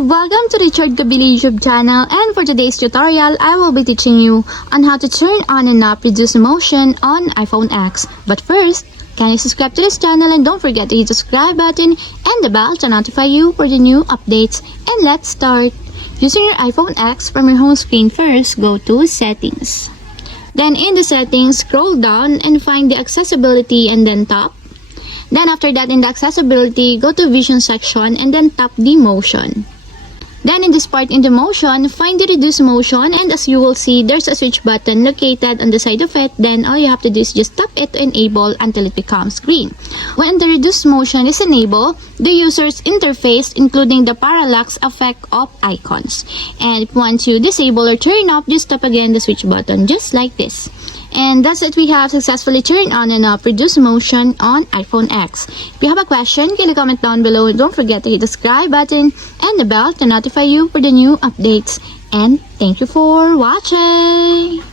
welcome to the Kabili YouTube channel, and for today's tutorial, I will be teaching you on how to turn on and off reduce motion on iPhone X. But first, can you subscribe to this channel and don't forget to hit the subscribe button and the bell to notify you for the new updates. And let's start. Using your iPhone X, from your home screen first, go to Settings. Then in the settings, scroll down and find the accessibility and then tap. Then after that, in the accessibility, go to vision section and then tap the motion. Then in this part in the motion, find the reduce motion, and as you will see, there's a switch button located on the side of it. Then all you have to do is just tap it to enable until it becomes green. When the reduce motion is enabled, the user's interface, including the parallax effect of icons. And once you disable or turn off, just tap again the switch button, just like this. And that's it, we have successfully turned on and off reduce motion on iPhone X. If you have a question, can you comment down below, and don't forget to hit the subscribe button and the bell to notify you for the new updates. And thank you for watching!